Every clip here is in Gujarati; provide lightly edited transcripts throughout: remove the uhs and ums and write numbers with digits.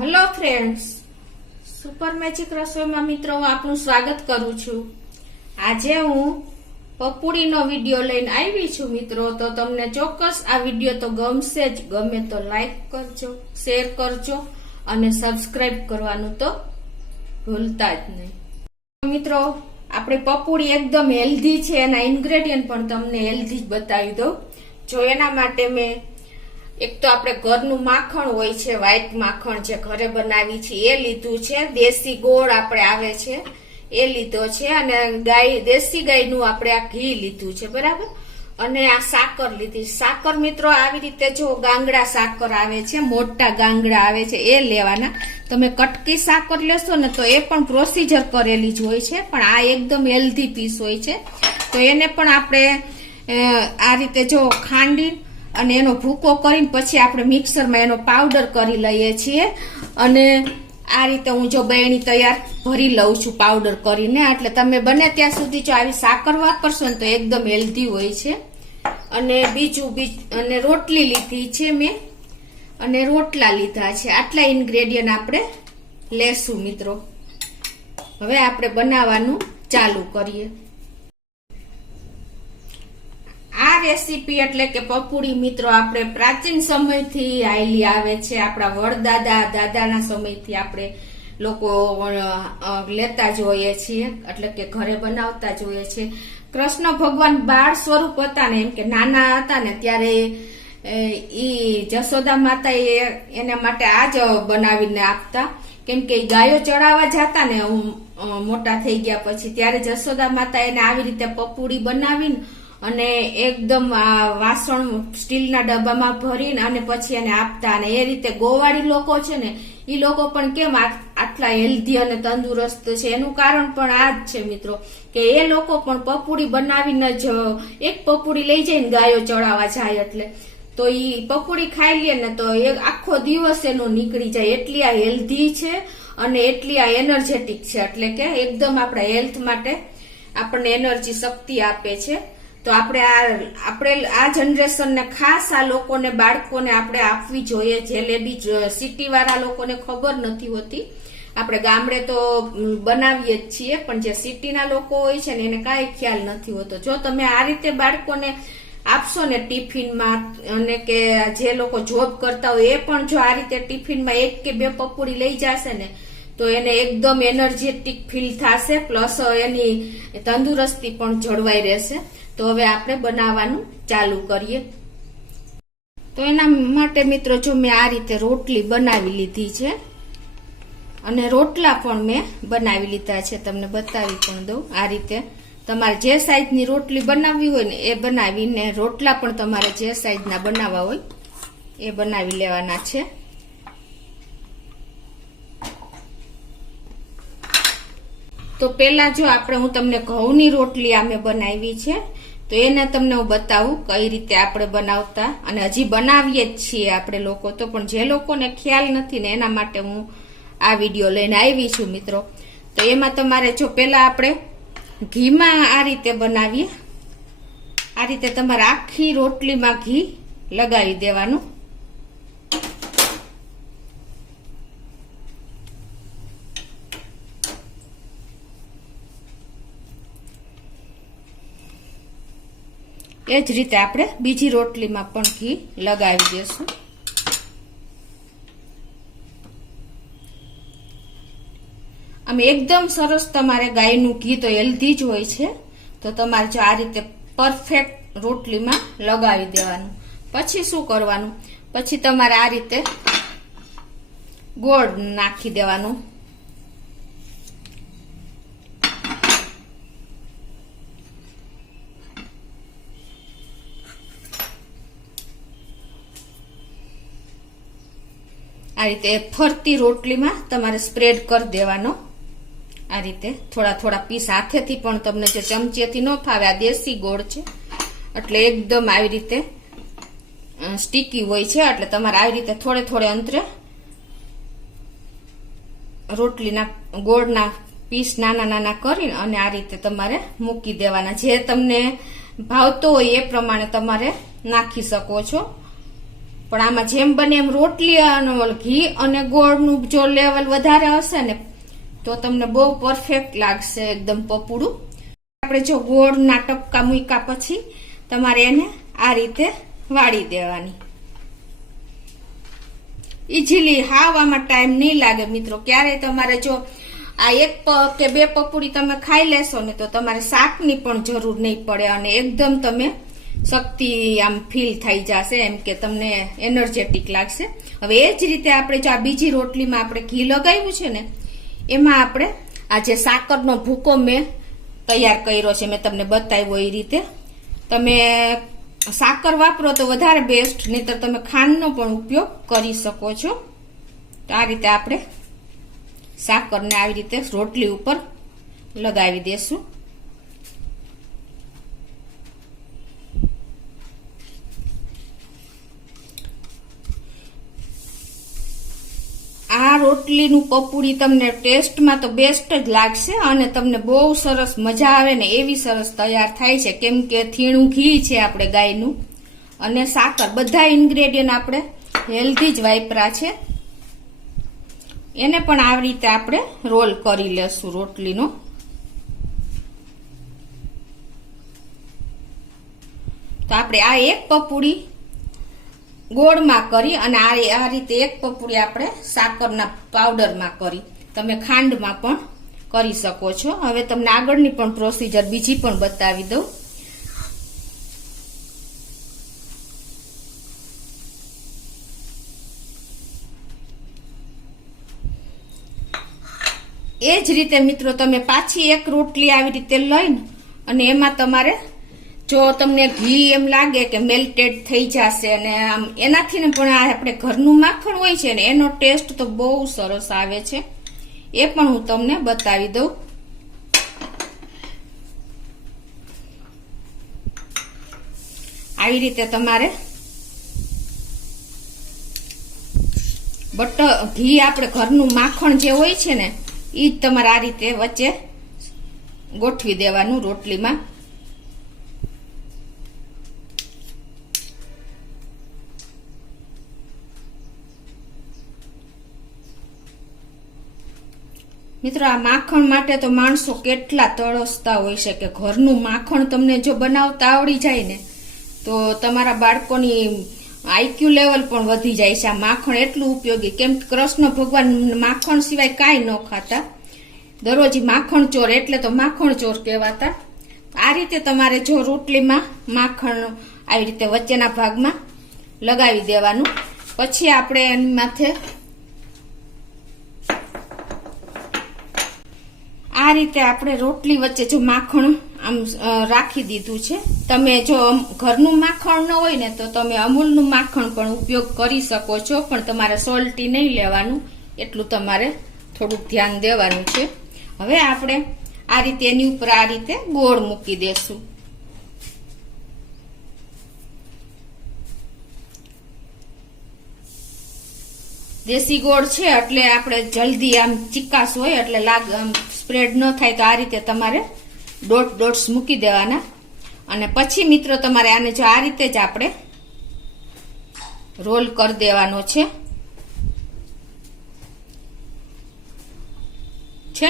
હેલો ફ્રેન્ડ્સ, સુપર મેજિક રસોઈમાં મિત્રો હું આપનું સ્વાગત કરું છું। આજે હું પપુડીનો વિડીયો લઈને આવી છું મિત્રો। તો તમને ચોક્કસ આ વિડીયો તો ગમશે જ। ગમે તો લાઈક કરજો, શેર કરજો અને સબસ્ક્રાઇબ કરવાનું તો ભૂલતા જ નહીં। મિત્રો, આપણી પપુડી એકદમ હેલ્ધી છે। એના ઇન્ગ્રેડિયન્ટ પણ તમને હેલ્ધી જ બતાવી દઉં। જો એના માટે મેં એક તો આપણે ઘરનું માખણ હોય છે, વ્હાઈટ માખણ જે ઘરે બનાવી છે એ લીધું છે। દેશી ગોળ આપણે આવે છે એ લીધો છે, અને દેશી ગાયનું આપણે આ ઘી લીધું છે, બરાબર। અને આ સાકર લીધી। સાકર મિત્રો આવી રીતે જો ગાંગડા સાકર આવે છે, મોટા ગાંગડા આવે છે એ લેવાના। તમે કટકી સાકર લેશો ને તો એ પણ પ્રોસીજર કરેલી જ હોય છે, પણ આ એકદમ હેલ્ધી પીસ હોય છે। તો એને પણ આપણે આ રીતે જો ખાંડી અને એનો ભૂકો કરીને પછી આપણે મિક્સરમાં એનો પાવડર કરી લઈએ છીએ। અને આ રીતે હું જો બેણી તૈયાર ભરી લઉં છું પાવડર કરીને। એટલે તમે બને ત્યાં સુધી જો આવી સાકર વાપરશો ને તો એકદમ હેલ્ધી હોય છે। અને બીજું અને રોટલી લીધી છે મેં, અને રોટલા લીધા છે। આટલા ઇન્ગ્રેડિયન્ટ આપણે લેશું મિત્રો। હવે આપણે બનાવવાનું ચાલુ કરીએ। આ રેસીપી એટલે કે પપુડી મિત્રો આપણે પ્રાચીન સમયથી આવેલી આવે છે। આપણા વડદાદા દાદાના સમયથી આપણે લોકો લેતા જોઈએ છીએ, એટલે કે ઘરે બનાવતા જોઈએ છે। કૃષ્ણ ભગવાન બાળ સ્વરૂપ હતા ને, એમ કે નાના હતા ને ત્યારે ઈ જશોદા માતા એના માટે આ જ બનાવીને આપતા। કેમ કે ગાયો ચડાવવા જતા ને મોટા થઈ ગયા પછી, ત્યારે જશોદા માતા એને આવી રીતે પપુડી બનાવીને અને એકદમ વાસણ સ્ટીલના ડબ્બામાં ભરીને અને પછી એને આપતા। અને એ રીતે ગોવાળી લોકો છે ને, એ લોકો પણ કેમ આટલા હેલ્ધી અને તંદુરસ્ત છે એનું કારણ પણ આ જ છે મિત્રો, કે એ લોકો પણ પપુડી બનાવીને જ એક પપુડી લઈ જઈને ગાયો ચડાવવા જાય, એટલે તો ઈ પપુડી ખાઈ લે ને તો આખો દિવસ એનો નીકળી જાય। એટલી આ હેલ્ધી છે અને એટલી આ એનર્જેટિક છે, એટલે કે એકદમ આપણા હેલ્થ માટે આપણને એનર્જી શક્તિ આપે છે। તો આપણે આ જનરેશનને ખાસ આ લોકોને બાળકોને આપણે આપવી જોઈએ, જે લેડીઝ સિટી વાળા લોકોને ખબર નથી હોતી। આપણે ગામડે તો બનાવીએ જ છીએ, પણ જે સિટીના લોકો હોય છે ને એને કાંઈ ખ્યાલ નથી હોતો। જો તમે આ રીતે બાળકોને આપશો ને ટિફિનમાં, અને કે જે લોકો જોબ કરતા હોય એ પણ જો આ રીતે ટિફિનમાં 1 કે 2 પપુડી લઈ જશે ને તો એને એકદમ એનર્જેટિક ફીલ થશે, પ્લસ એની તંદુરસ્તી પણ જળવાઈ રહેશે। તો હવે આપણે બનાવવાનું ચાલુ કરીએ। તો એના માટે મિત્રો જો મેં આ રીતે રોટલી બનાવી લીધી છે, અને રોટલા પણ મેં બનાવી લીધા છે। તમને બતાવી પણ દઉં। આ રીતે તમારે જે સાઈઝની રોટલી બનાવવી હોય ને એ બનાવીને, રોટલા પણ તમારે જે સાઈઝના બનાવવા હોય એ બનાવી લેવાના છે। તો પેલા જો હું તમને ઘઉંની રોટલી અમે બનાવી છે, તો એને તમને હું બતાવું કઈ રીતે આપણે બનાવતા, અને હજી બનાવીએ જ છીએ આપણે લોકો તો, પણ જે લોકોને ખ્યાલ નથી ને એના માટે હું આ વિડીયો લઈને આવી છું મિત્રો। તો એમાં તમારે જો પેલા આપણે ઘીમાં આ રીતે બનાવીએ। આ રીતે તમારે આખી રોટલીમાં ઘી લગાવી દેવાનું। એ જ રીતે આપણે બીજી રોટલીમાં પણ ઘી લગાવી દેશું। આમ એકદમ સરસ તમારે ગાયનું ઘી તો હેલ્ધી જ હોય છે, તો તમારે જો આ રીતે પરફેક્ટ રોટલીમાં લગાવી દેવાનું। પછી શું કરવાનું, પછી તમારે આ રીતે ગોળ નાખી દેવાનું। આ રીતે ફરતી રોટલીમાં તમારે સ્પ્રેડ કરી દેવાનો। આ રીતે થોડા થોડા પીસ હાથેથી પણ, તમને જો ચમચીથી ન ફાવે, આ દેશી ગોળ છે એટલે એકદમ આવી રીતે સ્ટીકી હોય છે, એટલે તમારે આવી રીતે થોડે થોડે અંતરે રોટલીના ગોળના પીસ નાના નાના કરીને અને આ રીતે તમારે મૂકી દેવાના। જે તમને ભાવતો હોય એ પ્રમાણે તમારે નાખી શકો છો। પણ આમાં જેમ બને એમ રોટલી અને ઘી અને ગોળનું જો લેવલ વધારે હશે ને તો તમને બહુ પરફેક્ટ લાગશે, એકદમ પપુડું. આપણે જો ગોળના ટપકા મૂક્યા પછી તમારે એને આ રીતે વાળી દેવાની. ઈઝીલી હાવ આમાં ટાઈમ નહીં લાગે મિત્રો. ક્યારેય તમારે જો આ એક કે બે પપુડી તમે ખાઈ લેશો ને તો તમારે શાકની પણ જરૂર નહીં પડે અને એકદમ તમે શક્તિ આમ ફીલ થઈ જશે, એમ કે તમને એનર્જેટિક લાગશે. હવે એ જ રીતે આપણે જો આ બીજી રોટલીમાં આપણે ઘી લગાવ્યું છે ને એમાં આપણે આ જે સાકરનો ભૂકો મેં તૈયાર કર્યો છે, મેં તમને બતાવ્યો એ રીતે તમે સાકર વાપરો તો વધારે બેસ્ટ, નહીતર તમે ખાંડનો પણ ઉપયોગ કરી શકો છો. તો આ રીતે આપણે સાકરને આવી રીતે રોટલી ઉપર લગાવી દેશું. આ રોટલીનું પપુડી તમને ટેસ્ટમાં તો બેસ્ટ જ લાગશે અને તમને બહુ સરસ મજા આવે ને એવી સરસ તૈયાર થાય છે, કેમ કે થીણું ઘી છે આપણે ગાયનું અને સાકર, બધા ઇન્ગ્રેડિયન્ટ આપણે હેલ્ધી જ વાપરા છે. એને પણ આવી રીતે આપણે રોલ કરી લેશું રોટલીનો. તો આપણે આ એક પપુડી ગોળમાં કરી અને આ રીતે એક પપુડી આપણે સાકરના પાવડરમાં કરી, તમે ખાંડમાં પણ કરી શકો છો. હવે તમને આગળની પણ પ્રોસીજર બીજી પણ બતાવી દઉં. એ જ રીતે મિત્રો તમે પાછી એક રોટલી આવી રીતે લઈને અને એમાં તમારે જો તમને ઘી એમ લાગે કે મેલ્ટેડ થઈ જશે અને આમ એનાથી ને પણ આપણે ઘરનું માખણ હોય છે ને એનો ટેસ્ટ તો બહુ સરસ આવે છે, એ પણ હું તમને બતાવી દઉં. આવી રીતે તમારે ઘી આપણે ઘરનું માખણ જે હોય છે ને એ જ તમારે આ રીતે વચ્ચે ગોઠવી દેવાનું રોટલીમાં. મિત્રો આ માખણ માટે તો માણસો કેટલા તળસતા હોય છે કે ઘરનું માખણ તમને જો બનાવતા આવડી જાય ને તો તમારા બાળકોની આઈક્યુ લેવલ પણ વધી જાય છે. આ માખણ એટલું ઉપયોગી, કેમ કે કૃષ્ણ ભગવાન માખણ સિવાય કાંઈ ન ખાતા, દરરોજ માખણ ચોર એટલે તો માખણ ચોર કહેવાતા. આ રીતે તમારે જો રોટલીમાં માખણ આવી રીતે વચ્ચેના ભાગમાં લગાવી દેવાનું. પછી આપણે એની માથે આ રીતે આપણે રોટલી વચ્ચે જો માખણ આમ રાખી દીધું છે. તમે જો ઘરનું માખણ ન હોય ને તો તમે અમૂલનું માખણ પણ ઉપયોગ કરી શકો છો, પણ તમારે સોલ્ટી નહીં લેવાનું, એટલું તમારે થોડુંક ધ્યાન દેવાનું છે. હવે આપણે આ રીતે એની ઉપર આ રીતે ગોળ મૂકી દેશું. દેશી ગોળ છે એટલે આપણે જલ્દી આમ ચીકાશ હોય એટલે આમ સ્પ્રેડ ન થાય, તો આ રીતે તમારે ડોટ્સ મૂકી દેવાના. અને પછી મિત્રો તમારે આને જો આ રીતે જ આપણે રોલ કરી દેવાનો છે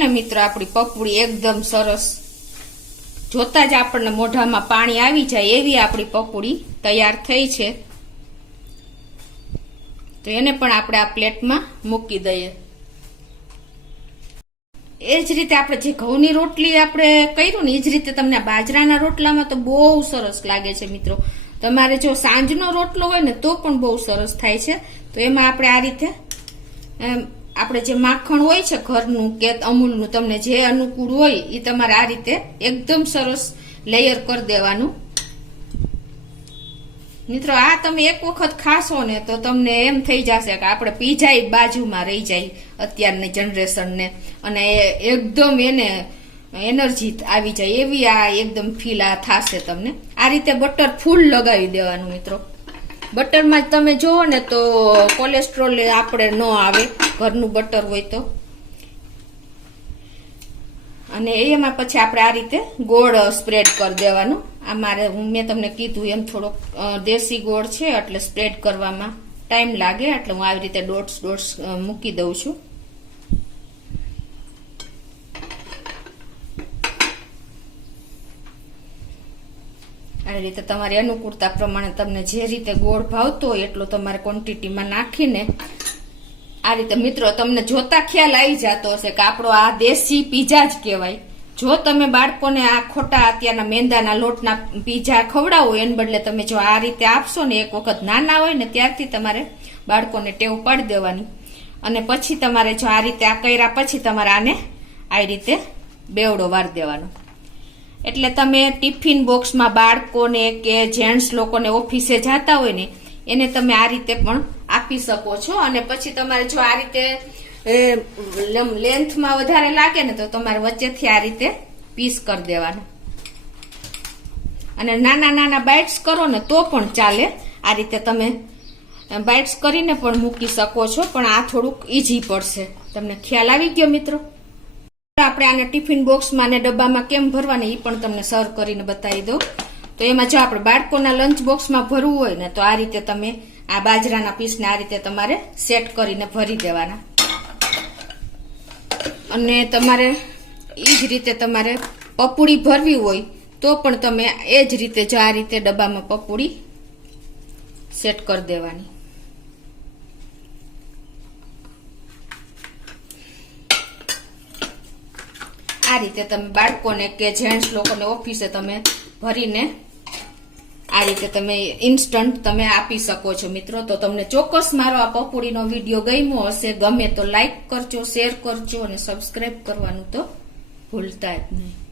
ને મિત્રો. આપણી પપુડી એકદમ સરસ, જોતા જ આપણને મોઢામાં પાણી આવી જાય એવી આપણી પપુડી તૈયાર થઈ છે. તો એને પણ આપણે આ પ્લેટમાં મૂકી દઈએ. એ જ રીતે આપણે જે ઘઉંની રોટલી આપણે કર્યું ને એ જ રીતે તમને બાજરાના રોટલામાં તો બહુ સરસ લાગે છે મિત્રો. તમારે જો સાંજનો રોટલો હોય ને તો પણ બહુ સરસ થાય છે. તો એમાં આપણે આ રીતે આપણે જે માખણ હોય છે ઘરનું કે અમૂલનું, તમને જે અનુકૂળ હોય એ તમારે આ રીતે એકદમ સરસ લેયર કરી દેવાનું. મિત્રો આ તમે એક વખત ખાશો ને તો તમને એમ થઈ જશે કે આપણે પીઝા બાજુમાં રહી જાય અત્યારની જનરેશનને, અને એકદમ એને એનર્જી આવી જાય એવી આ એકદમ ફીલ આ થશે તમને. આ રીતે બટર ફૂલ લગાવી દેવાનું મિત્રો. બટરમાં જ તમે જોવો ને તો કોલેસ્ટ્રોલ આપણે ન આવે, ઘરનું બટર હોય તો. અને એમાં પછી આપણે આ રીતે ગોળ સ્પ્રેડ કરી દેવાનું. આ મારે મેં તમને કીધું એમ થોડોક દેશી ગોળ છે એટલે સ્પ્રેડ કરવામાં ટાઈમ લાગે એટલે હું આવી રીતે ડોટ્સ મૂકી દઉં છું. આવી રીતે તમારી અનુકૂળતા પ્રમાણે તમને જે રીતે ગોળ ભાવતો હોય એટલો તમારે ક્વોન્ટિટીમાં નાખીને આ રીતે મિત્રો તમને જોતા ખ્યાલ આવી જતો હશે કે આપણો આ દેશી પીઝા જ કહેવાય. જો તમે બાળકોને આ ખોટા અત્યારના મેંદાના લોટના પીઝા ખવડાવો એને બદલે તમે જો આ રીતે આપશો ને, એક વખત નાના હોય ને ત્યારથી તમારે બાળકોને ટેવ પાડી દેવાની. અને પછી તમારે જો આ રીતે આ કર્યા પછી તમારે આને આવી રીતે બેવડો વાર દેવાનો. એટલે તમે ટિફિન બોક્સમાં બાળકોને કે જેન્ટ્સ લોકોને ઓફિસે જતા હોય ને એને તમે આ રીતે પણ આપી શકો છો. અને પછી તમારે જો આ રીતે લેન્થમાં વધારે લાગે ને તો તમારે વચ્ચેથી આ રીતે પીસ કરી દેવાના. અને નાના નાના બાઇટ્સ કરો ને તો પણ ચાલે. આ રીતે તમે બાઇટ્સ કરીને પણ મૂકી શકો છો, પણ આ થોડુંક ઈઝી પડશે. તમને ખ્યાલ આવી ગયો મિત્રો? આપણે આને ટિફિન બોક્સમાં અને ડબ્બામાં કેમ ભરવાના એ પણ તમને સર્વ કરીને બતાવી દઉં. તો એમાં જો આપણે બાળકોના લંચ બોક્સમાં ભરવું હોય ને તો આ રીતે તમે આ બાજરાના પીસને આ રીતે તમારે સેટ કરીને ભરી દેવાના. અને તમારે એ જ રીતે તમારે પપુડી ભરવી હોય તો પણ તમે એ જ રીતે જો આ રીતે ડબ્બામાં પપુડી સેટ કરી દેવાની. આ રીતે તમે બાળકોને કે જેન્ટ્સ લોકોને ઓફિસે તમે ભરીને આ રીતે તમે ઇન્સ્ટન્ટ તમે આપી શકો છો મિત્રો. તો તમને ચોક્કસ મારો આ પપુડીનો વિડીયો ગમ્યો હશે. ગમે તો લાઈક કરજો, શેર કરજો અને સબસ્ક્રાઇબ કરવાનું તો ભૂલતા જ નહીં.